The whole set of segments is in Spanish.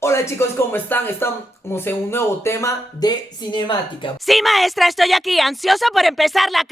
Hola chicos, ¿cómo están? Estamos en un nuevo tema de cinemática. Sí, maestra, estoy aquí, ansiosa por empezar la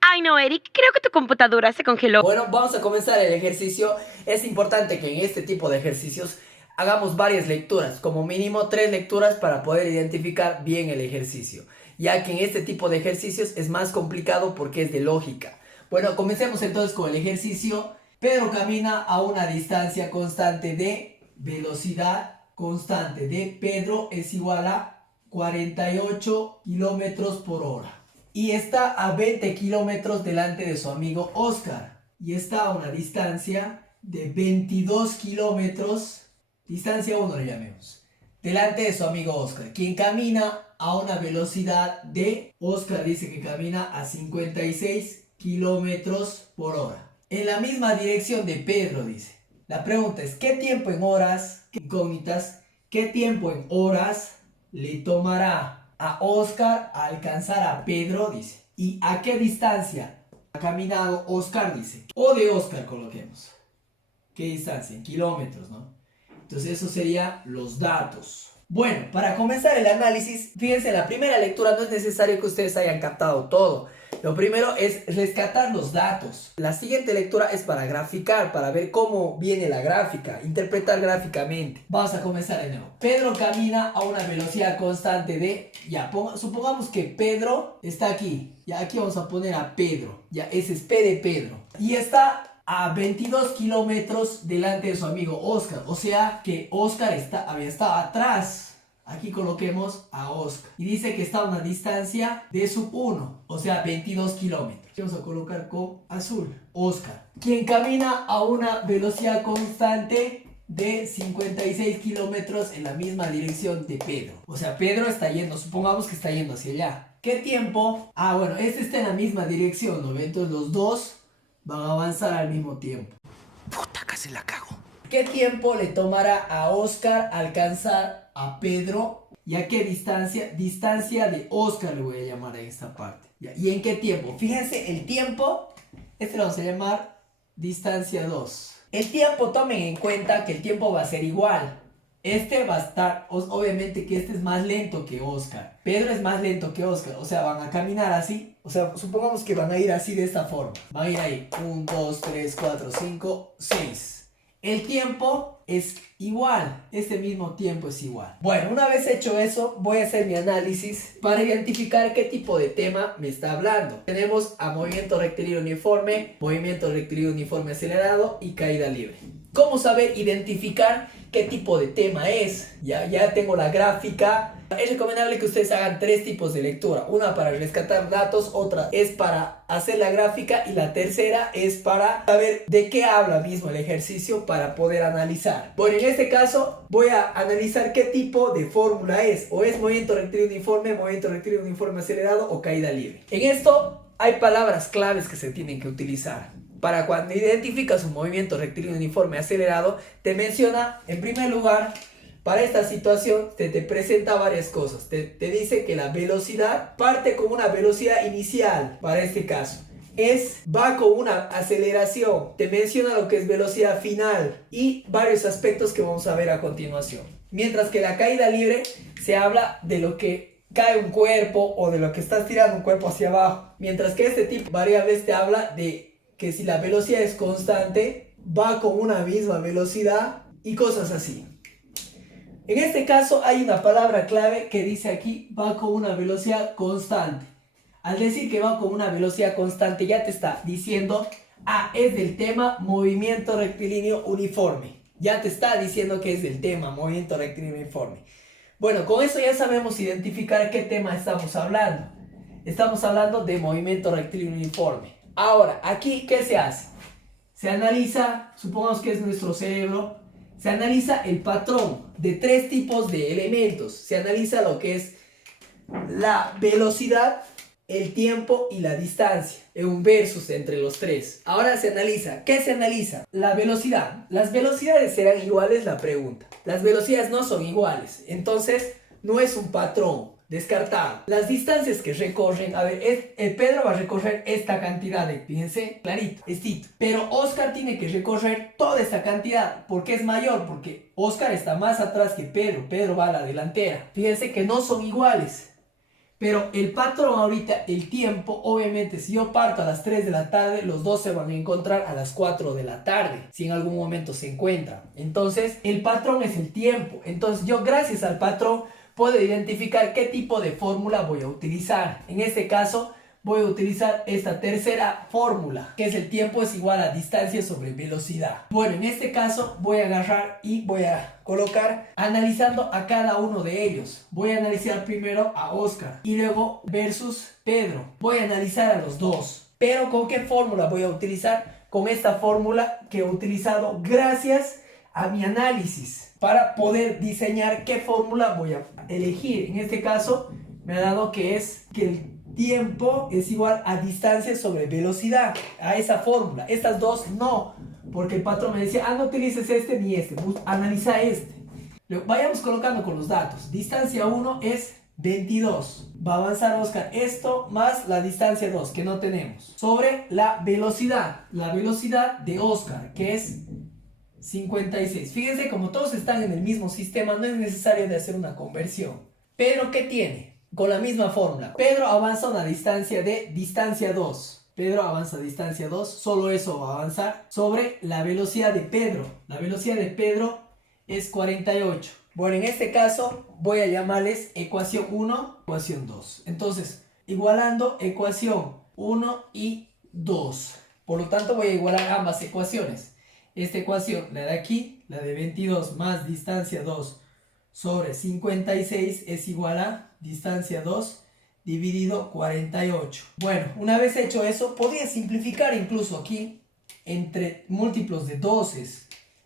Ay, no, Eric, creo que tu computadora se congeló. Bueno, vamos a comenzar el ejercicio. Es importante que en este tipo de ejercicios hagamos varias lecturas, como mínimo 3 lecturas para poder identificar bien el ejercicio, ya que en este tipo de ejercicios es más complicado porque es de lógica. Bueno, comencemos entonces con el ejercicio. Pedro camina a una distancia constante de velocidad constante de Pedro es igual a 48 kilómetros por hora. Y está a 20 kilómetros delante de su amigo Oscar. Y está a una distancia de 22 kilómetros, distancia 1 le llamemos, delante de su amigo Oscar, quien camina a una velocidad de, Oscar dice que camina a 56 kilómetros por hora. En la misma dirección de Pedro, dice. La pregunta es, ¿qué tiempo en horas, incógnitas, qué tiempo en horas le tomará a Oscar a alcanzar a Pedro, dice? ¿Y a qué distancia ha caminado Oscar, dice? O de Oscar coloquemos. ¿Qué distancia? En kilómetros, ¿no? Entonces eso serían los datos. Bueno, para comenzar el análisis, fíjense, en la primera lectura no es necesario que ustedes hayan captado todo. Lo primero es rescatar los datos. La siguiente lectura es para graficar, para ver cómo viene la gráfica, interpretar gráficamente. Vamos a comenzar de nuevo. Pedro camina a una velocidad constante de, supongamos que Pedro está aquí. Ya aquí vamos a poner a Pedro. Ya ese es P de Pedro. Y está a 22 kilómetros delante de su amigo Oscar. O sea que Oscar había estado atrás. Aquí coloquemos a Oscar. Y dice que está a una distancia de sub 1. O sea 22 kilómetros. Vamos a colocar con azul. Oscar. Quien camina a una velocidad constante de 56 kilómetros en la misma dirección de Pedro. O sea, Pedro está yendo, supongamos que está yendo hacia allá. ¿Qué tiempo? Bueno, este está en la misma dirección, ¿no? Entonces los dos van a avanzar al mismo tiempo. Puta, casi la cago. ¿Qué tiempo le tomará a Oscar alcanzar a Pedro? ¿Y a qué distancia? Distancia de Oscar le voy a llamar a esta parte. ¿Y en qué tiempo? Fíjense, el tiempo, este lo vamos a llamar distancia 2. El tiempo, tomen en cuenta que el tiempo va a ser igual. Este va a estar, obviamente que este es más lento que Oscar. Pedro es más lento que Oscar, o sea, van a caminar así. O sea, supongamos que van a ir así de esta forma. Van a ir ahí, 1, 2, 3, 4, 5, 6. El tiempo es igual, este mismo tiempo es igual. Bueno, una vez hecho eso, voy a hacer mi análisis para identificar qué tipo de tema me está hablando. Tenemos a movimiento rectilíneo uniforme acelerado y caída libre. ¿Cómo saber identificar qué tipo de tema es? Ya tengo la gráfica. Es recomendable que ustedes hagan 3 tipos de lectura. Una para rescatar datos, otra es para hacer la gráfica y la tercera es para saber de qué habla mismo el ejercicio para poder analizar. Bueno, en este caso voy a analizar qué tipo de fórmula es. O es movimiento rectilíneo uniforme acelerado o caída libre. En esto hay palabras claves que se tienen que utilizar. Para cuando identificas un movimiento rectilíneo uniforme acelerado, te menciona, en primer lugar, para esta situación, te presenta varias cosas. Te dice que la velocidad parte con una velocidad inicial, para este caso. Va con una aceleración. Te menciona lo que es velocidad final y varios aspectos que vamos a ver a continuación. Mientras que la caída libre se habla de lo que cae un cuerpo o de lo que estás tirando un cuerpo hacia abajo. Mientras que este tipo de variables te habla de que si la velocidad es constante, va con una misma velocidad y cosas así. En este caso hay una palabra clave que dice aquí, va con una velocidad constante. Al decir que va con una velocidad constante, ya te está diciendo, es del tema movimiento rectilíneo uniforme. Ya te está diciendo que es del tema movimiento rectilíneo uniforme. Bueno, con eso ya sabemos identificar qué tema estamos hablando. Estamos hablando de movimiento rectilíneo uniforme. Ahora, aquí, ¿qué se hace? Se analiza, supongamos que es nuestro cerebro, se analiza el patrón de 3 tipos de elementos. Se analiza lo que es la velocidad, el tiempo y la distancia. Es un versus entre los 3. Ahora se analiza. ¿Qué se analiza? La velocidad. ¿Las velocidades serán iguales? La pregunta. Las velocidades no son iguales. Entonces, no es un patrón. Descartado. Las distancias que recorren, a ver, el Pedro va a recorrer esta cantidad de, fíjense, clarito, estito. Pero Oscar tiene que recorrer toda esta cantidad. ¿Por qué es mayor? Porque Oscar está más atrás que Pedro. Pedro va a la delantera. Fíjense que no son iguales. Pero el patrón ahorita, el tiempo, obviamente, si yo parto a las 3 de la tarde, los dos se van a encontrar a las 4 de la tarde, si en algún momento se encuentran. Entonces, el patrón es el tiempo. Entonces, yo gracias al patrón puedo identificar qué tipo de fórmula voy a utilizar. En este caso, voy a utilizar esta tercera fórmula, que es el tiempo es igual a distancia sobre velocidad. Bueno, en este caso voy a agarrar y voy a colocar analizando a cada uno de ellos. Voy a analizar primero a Oscar y luego versus Pedro. Voy a analizar a los dos. Pero ¿con qué fórmula voy a utilizar? Con esta fórmula que he utilizado gracias a mi análisis para poder diseñar qué fórmula voy a elegir. En este caso me ha dado que es que el tiempo es igual a distancia sobre velocidad, a esa fórmula. Estas dos no, porque el patrón me decía, no utilices este ni este, analiza este. Vayamos colocando con los datos. Distancia 1 es 22. Va a avanzar Oscar esto más la distancia 2 que no tenemos. Sobre la velocidad de Oscar, que es 56. Fíjense, como todos están en el mismo sistema, no es necesario de hacer una conversión. Pero ¿qué tiene? Con la misma fórmula. Pedro avanza a una distancia de distancia 2. Pedro avanza a distancia 2. Solo eso va a avanzar sobre la velocidad de Pedro. La velocidad de Pedro es 48. Bueno, en este caso voy a llamarles ecuación 1, ecuación 2. Entonces, igualando ecuación 1 y 2. Por lo tanto, voy a igualar ambas ecuaciones. Esta ecuación, la de aquí, la de 22 más distancia 2 sobre 56 es igual a distancia 2 dividido 48. Bueno, una vez hecho eso, podría simplificar incluso aquí entre múltiplos de 12.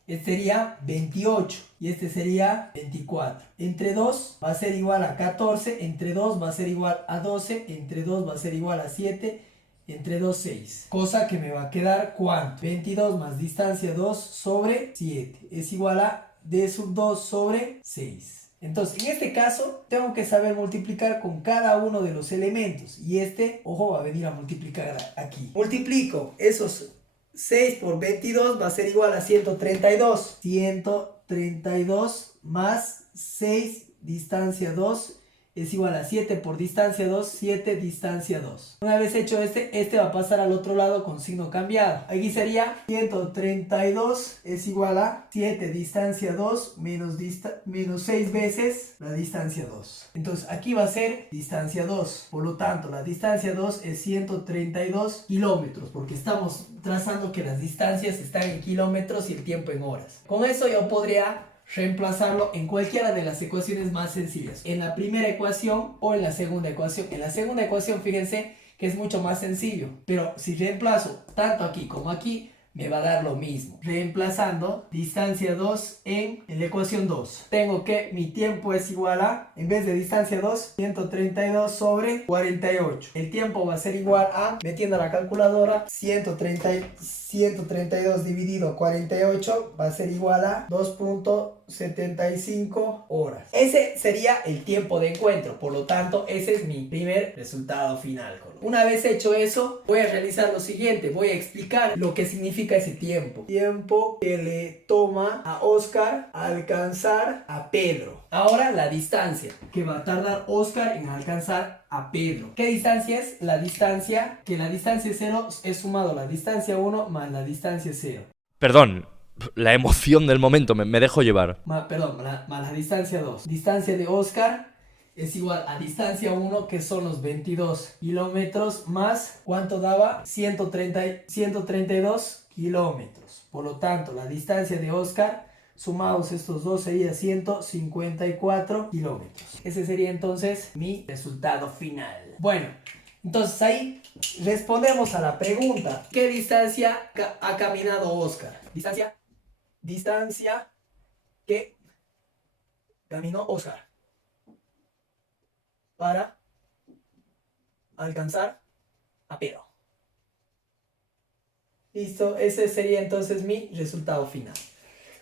Este sería 28 y este sería 24. Entre 2 va a ser igual a 14, entre 2 va a ser igual a 12, entre 2 va a ser igual a 7, entre 2, 6. Cosa que me va a quedar, ¿cuánto? 22 más distancia 2 sobre 7 es igual a d sub 2 sobre 6. Entonces, en este caso, tengo que saber multiplicar con cada uno de los elementos. Y este, ojo, va a venir a multiplicar aquí. Multiplico esos 6 por 22 va a ser igual a 132. 132 más 6 distancia 2 es igual a 7 por distancia 2, 7 distancia 2. Una vez hecho este va a pasar al otro lado con signo cambiado. Aquí sería 132 es igual a 7 distancia 2 menos 6 veces la distancia 2. Entonces aquí va a ser distancia 2. Por lo tanto, la distancia 2 es 132 kilómetros, porque estamos trazando que las distancias están en kilómetros y el tiempo en horas. Con eso yo podría reemplazarlo en cualquiera de las ecuaciones más sencillas, en la primera ecuación o en la segunda ecuación. En la segunda ecuación, fíjense que es mucho más sencillo, pero si reemplazo tanto aquí como aquí, me va a dar lo mismo. Reemplazando distancia 2 en la ecuación 2, tengo que mi tiempo es igual a, en vez de distancia 2, 132 sobre 48. El tiempo va a ser igual a, metiendo la calculadora, 132 dividido 48 va a ser igual a 2.75 horas. Ese sería el tiempo de encuentro. Por lo tanto, ese es mi primer resultado final. Una vez hecho eso, voy a realizar lo siguiente. Voy a explicar lo que significa ese tiempo. Tiempo que le toma a Oscar alcanzar a Pedro. Ahora la distancia que va a tardar Oscar en alcanzar a Pedro. ¿Qué distancia es? La distancia, que la distancia 0 es sumado la distancia 1 más la distancia 0. Perdón, la emoción del momento, me dejo llevar. Más la distancia 2. Distancia de Oscar es igual a distancia 1, que son los 22 kilómetros, más, ¿cuánto daba? 132 kilómetros. Por lo tanto, la distancia de Oscar, sumados estos dos, sería 154 kilómetros. Ese sería entonces mi resultado final. Bueno, entonces ahí respondemos a la pregunta: ¿qué distancia ha caminado Oscar? Distancia que caminó Oscar para alcanzar a Pedro. Listo, ese sería entonces mi resultado final.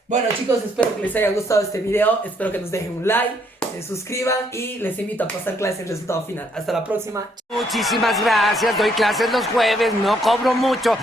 Bueno, chicos, espero que les haya gustado este video. Espero que nos dejen un like. se suscriban y les invito a pasar clase el resultado final. Hasta la próxima. Muchísimas gracias, doy clases los jueves, no cobro mucho.